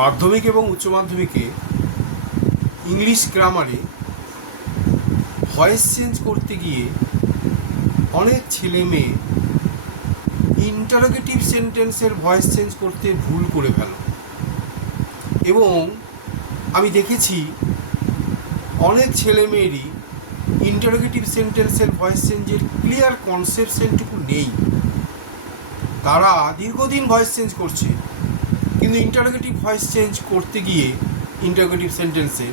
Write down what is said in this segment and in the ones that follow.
মাধ্যমিক এবং উচ্চ মাধ্যমিকে ইংলিশ গ্রামারে ভয়েস চেঞ্জ করতে গিয়ে অনেক ছেলে মেয়ে ইন্টারোগেটিভ সেন্টেন্সের ভয়েস চেঞ্জ করতে ভুল করে ফেলে এবং আমি দেখেছি অনেক ছেলে মেয়েরই ইন্টারোগেটিভ সেন্টেন্সের ভয়েস চেঞ্জের ক্লিয়ার কনসেপশনটুকু নেই। তারা দীর্ঘদিন ভয়েস চেঞ্জ করছে, কিন্তু ইন্টারোগেটিভ ভয়েস চেঞ্জ করতে গিয়ে ইন্টারোগেটিভ সেন্টেন্সে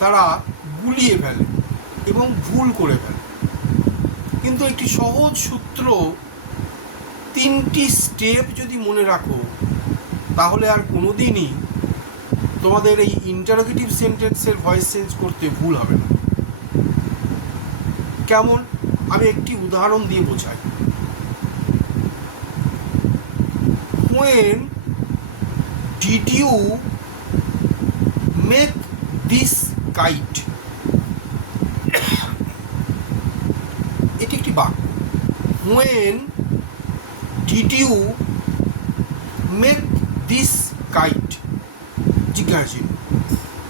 তারা গুলিয়ে ফেলে এবং ভুল করে ফেলে। কিন্তু একটি সহজ সূত্র, 3টি স্টেপ যদি মনে রাখো, তাহলে আর কোনোদিনই তোমাদের এই ইন্টারোগেটিভ সেন্টেন্সের ভয়েস চেঞ্জ করতে ভুল হবে না। কেমন, আমি একটি উদাহরণ দিয়ে বোঝাই। When did you make this kite? এটি একটি বাক্য। When did you make this kite? জিজ্ঞাসা চিহ্ন।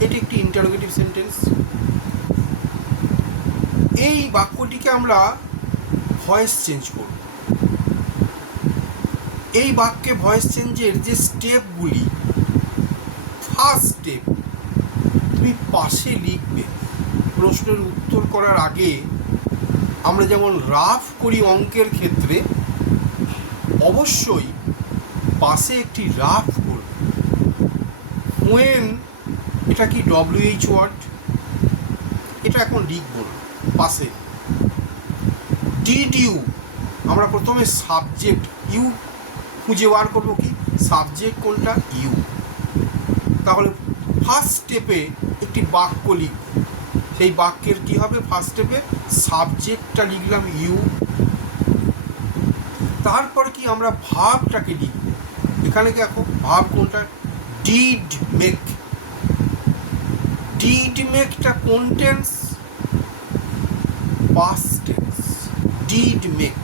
এটি একটি ইন্টারোগেটিভ সেন্টেন্স। এই বাক্যটিকে আমরা ভয়েস চেঞ্জ করব। এই বাক্যে ভয়েস চেঞ্জের যে স্টেপগুলি, ফার্স্ট স্টেপ তুমি পাশে লিখবে। প্রশ্নের উত্তর করার আগে আমরা যেমন রাফ করি অঙ্কের ক্ষেত্রে, অবশ্যই পাশে একটি রাফ করবে। When, এটা কি WH ওয়ার্ড, এটা এখন লিখব না, পাশে। Did you, আমরা প্রথমে সাবজেক্ট ইউ খুঁজে বার করবো, কি সাবজেক্ট কোনটা, ইউ। তাহলে ফার্স্ট স্টেপে একটি বাক্য লিখব। সেই বাক্যের কি হবে, ফার্স্ট স্টেপে সাবজেক্টটা লিখলাম ইউ। তারপর কি আমরা ভার্বটাকে লিখব। এখানে কি এখন ভার্ব কোনটা, ডিড মেক। ডিড মেকটা কোন tense, past tense. Did make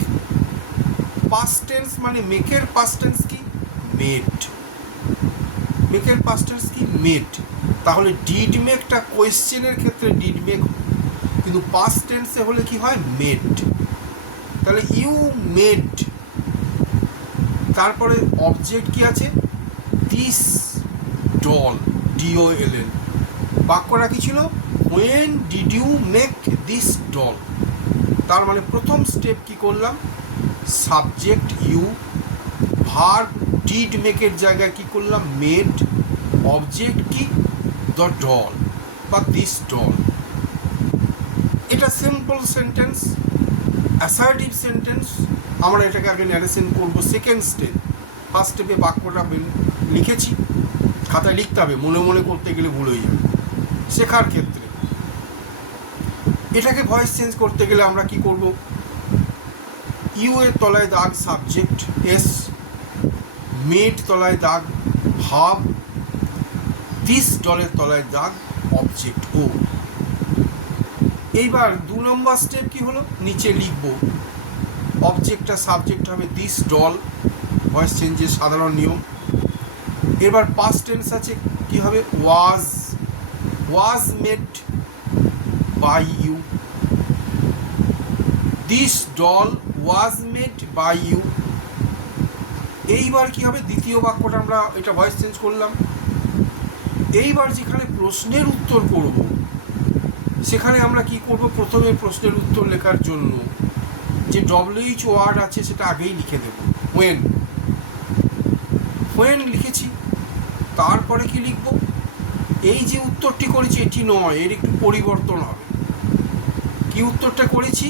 past tense, মানে মেকের পাস্ট টেন্স কি, মেড। মেকের পাস্ট টেন্স কি, মেড। তাহলে ডিড মেকটা কোয়েশ্চেনের ক্ষেত্রে ডিড মেক, কিন্তু পাস্ট টেন্সে হলে কি হয়, মেড। তাহলে ইউ মেড। তারপরে অবজেক্ট কি আছে, দিস ডল, DOLL। বাক্যটা কি ছিল, when did you make this doll? তার মানে প্রথম স্টেপ কি করলাম, সাবজেক্ট ইউ, ভার্ব ডিড মেকের জায়গায় কি করলাম, মেড, অবজেক্ট কি, দ্য ডল বা দিস ডল। এটা সিম্পল সেন্টেন্স। অ্যাসার্টিভ সেন্টেন্স আমরা এটাকে আগে ন্যারেশন করব সেকেন্ড স্টেপ। ফার্স্ট স্টেপে বাক্যটা লিখেছি, খাতায় লিখতে হবে, মনে মনে করতে গেলে ভুল হয়ে যাবে শেখার ক্ষেত্রে। এটাকে ভয়েস চেঞ্জ করতে গেলে আমরা কি করব, ইউ এর তলায় দাগ সাবজেক্ট এস, মেড তলায় দাগ ভার্ব, দিস ডলের তলায় দাগ অবজেক্ট ও। এইবার 2 নম্বর স্টেপ কি হলো, নিচে লিখব অবজেক্টটা সাবজেক্ট হবে দিস ডল, ভয়েস চেঞ্জের সাধারণ নিয়ম। এবার পাস্ট টেন্স আছে, কি হবে, was made by you. This doll was made by you. এইবার কি হবে, দ্বিতীয় বাক্যটা আমরা এটা ভয়েস চেঞ্জ করলাম। এইবার যেখানে প্রশ্নের উত্তর করব, সেখানে আমরা কি করব, প্রথমে প্রশ্নের উত্তর লেখার জন্য যে WH ওয়ার্ড আছে সেটা আগেই লিখে দেব। when লিখেছি। তারপরে কি লিখব, এই যে উত্তরটি করেছি এটি নয়, এর একটু পরিবর্তন হবে। কি উত্তরটা করেছি,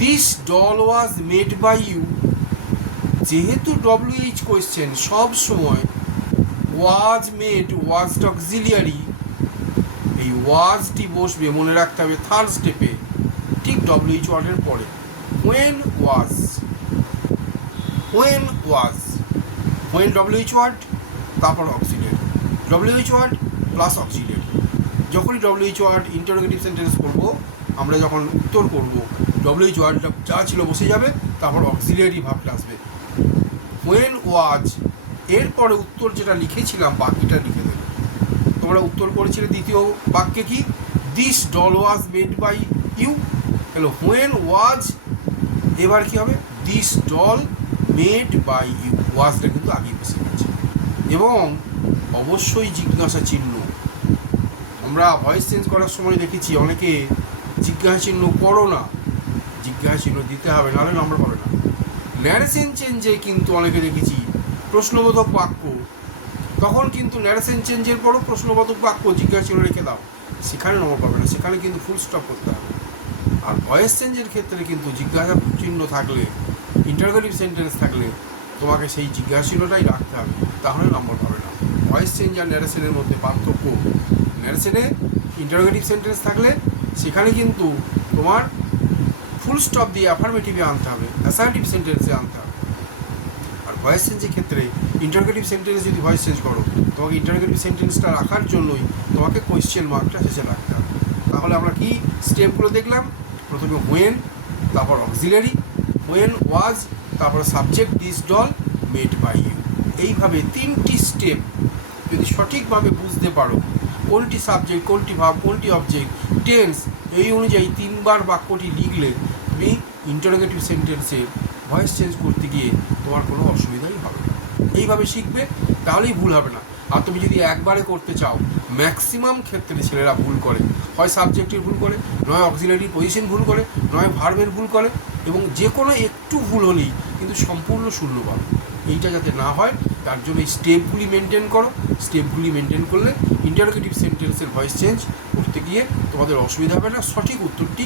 this doll was made by you. যেহেতু WH কোয়েশ্চেন, সব সময় ওয়াজ মেড, ওয়াজটা অক্সিলিয়ারি, এই ওয়াজটি বসবে, মনে রাখতে হবে থার্ড স্টেপে, ঠিক WH ওয়ার্ডের পরে। when WH ওয়ার্ড, তারপর auxiliary, WH word plus auxiliary. যখনই WH ওয়ার্ড ইন্টারোগেটিভ সেন্টেন্স করব, আমরা যখন উত্তর করব, WH ওয়ার্ডটা যা ছিল বসে যাবে, তারপর অক্সিলিয়ারি ভাবটা আসবে। when was এরপরে উত্তর যেটা লিখেছিলাম বাকিটা লিখে দেবে। তোমরা উত্তর করেছিলে দ্বিতীয় বাক্যে কি, this doll was made by you, hello when was, এবার কি হবে, this doll made by you, ওয়াজটা কিন্তু আগে বসে গেছে। এবং অবশ্যই জিজ্ঞাসা চিহ্ন, আমরা ভয়েস চেঞ্জ করার সময় দেখেছি অনেকে জিজ্ঞাসা চিহ্ন করো না, জিজ্ঞাসা চিহ্ন দিতে হবে, নাহলে নম্বর পাবে না। ন্যারেশন চেঞ্জে কিন্তু অনেকে দেখেছি প্রশ্নবোধক বাক্য, তখন কিন্তু ন্যারেশন চেঞ্জের পরও প্রশ্নবোধক বাক্য জিজ্ঞাসা চিহ্ন রেখে দাও, সেখানে নম্বর পাবে না, সেখানে কিন্তু ফুল স্টপ করতে হবে। আর ভয়েস চেঞ্জের ক্ষেত্রে কিন্তু জিজ্ঞাসা চিহ্ন থাকলে, ইন্টারোগেটিভ সেন্টেন্স থাকলে তোমাকে সেই জিজ্ঞাসা চিহ্নটাই রাখতে হবে, তাহলে নম্বর পাবে না। ভয়েস চেঞ্জ আর ন্যারেশনের মধ্যে পার্থক্য, ন্যারেশনে ইন্টারোগেটিভ সেন্টেন্স থাকলে সেখানে কিন্তু তোমার ফুল স্টপ দিয়ে অ্যাফার্মেটিভে আনতে হবে, অ্যাসার্টিভ সেন্টেন্সে আনতে হবে। আর ভয়েস চেঞ্জের ক্ষেত্রে ইন্টারোগেটিভ সেন্টেন্স যদি ভয়েস চেঞ্জ করো, তোমাকে ইন্টারোগেটিভ সেন্টেন্সটা রাখার জন্যই তোমাকে কোয়েশ্চেন মার্কটা শেষে রাখতে হবে। তাহলে আমরা কি স্টেপগুলো দেখলাম, প্রথমে হোয়েন, তারপর অক্সিলারি, হোয়েন ওয়াজ, তারপর subject this doll made by you. এইভাবে 3টি স্টেপ যদি সঠিকভাবে বুঝতে পারো, কোনটি সাবজেক্ট, কোনটি ভার্ব, কোনটি অবজেক্ট, টেন্স, এই অনুযায়ী 3বার বাক্যটি লিখলে তুমি ইন্টারোগেটিভ সেন্টেন্সের ভয়েস চেঞ্জ করতে গিয়ে তোমার কোনো অসুবিধাই হবে না। এইভাবে শিখবে, তাহলেই ভুল হবে না। আর তুমি যদি একবারে করতে চাও, ম্যাক্সিমাম ক্ষেত্রে ছেলেরা ভুল করে, হয় সাবজেক্টের ভুল করে, নয় অক্সিলারি পজিশন ভুল করে, নয় ভার্বের ভুল করে, এবং যে কোনো একটু ভুল হলেই কিন্তু সম্পূর্ণ শূন্য পাবে। এইটা যাতে না হয় তার জন্য এই স্টেপগুলি মেনটেন করো। স্টেপগুলি মেনটেন করলে ইন্টারোগেটিভ সেন্টেন্সের ভয়েস চেঞ্জ করতে গিয়ে তোমাদের অসুবিধা হবে না, সঠিক উত্তরটি